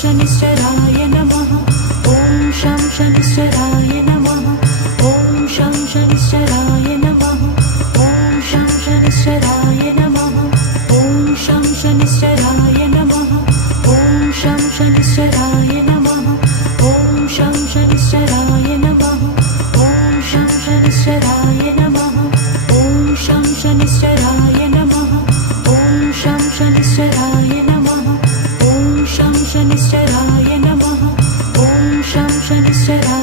शनिश्चराय नमः। ॐ शं शनिश्चराय नमः। ॐ शं शनिश्चराय नमः। ॐ शं शनिश्चराय नमः। ॐ शं शनिश्चराय नमः। ॐ शं शनिश्चराय नमः। ॐ शं शनिश्चराय नमः। ॐ शं शनिश्चराय नमः। ॐ शं शनिश्चराय नमः। ॐ शं शनिश्चराय नमः। ॐ शं शनिश्चराय नमः। ॐ शं शनिश्चराय